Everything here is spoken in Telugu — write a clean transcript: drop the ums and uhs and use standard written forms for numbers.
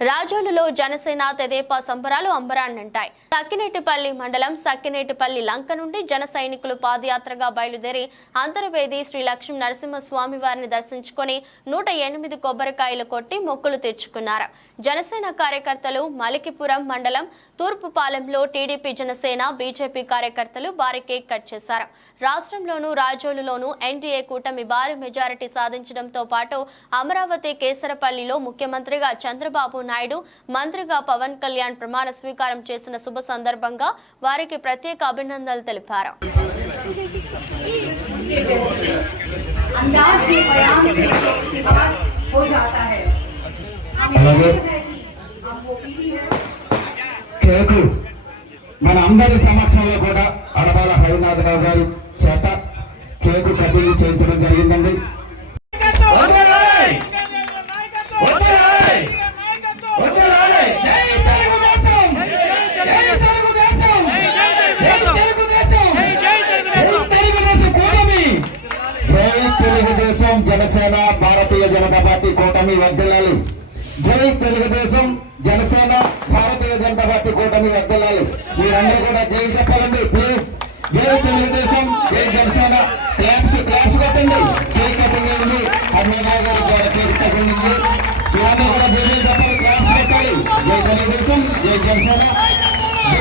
రాజోలులో జనసేన తెదేపా సంబరాలు అంబరాన్నంటాయి. సక్కినేటిపల్లి మండలం సక్కినేటిపల్లి లంక నుండి జన సైనికులు పాదయాత్రగా బయలుదేరి అంతర్వేది శ్రీ లక్ష్మీ నరసింహస్వామి వారిని దర్శించుకొని 108 కొబ్బరికాయలు కొట్టి మొక్కులు తెచ్చుకున్నారు. జనసేన కార్యకర్తలు మలికిపురం మండలం తూర్పుపాలెంలో టీడీపీ జనసేన బీజేపీ కార్యకర్తలు భారీ కేక్ కట్ చేశారు. రాష్ట్రంలోనూ రాజోలులోనూ ఎన్డీఏ కూటమి భారీ మెజారిటీ సాధించడంతో పాటు అమరావతి కేసరపల్లిలో ముఖ్యమంత్రిగా చంద్రబాబు నాయుడు, మంత్రిగా పవన్ కళ్యాణ్ ప్రమాణ స్వీకారం చేసిన శుభ సందర్భంగా వారికి ప్రత్యేక అభినందనలు తెలిపారు. మన అందరి సమక్షంలో కూడా అడబాల హరినాథరావు గారు చేత కేకు కటింగ్ చేయించడం జరిగిందండి. తెలుగుదేశం జనసేన భారతీయ జనతా పార్టీ కూటమి వర్ధిల్లాలి. జై తెలుగుదేశం జనసేన భారతీయ జనతా పార్టీ కూటమి వర్ధిల్లాలి. మీరందరూ కూడా జై చెప్పాలండి ప్లీజ్. జై తెలుగుదేశం జై జనసేన. క్లాప్స్ కొట్టండి.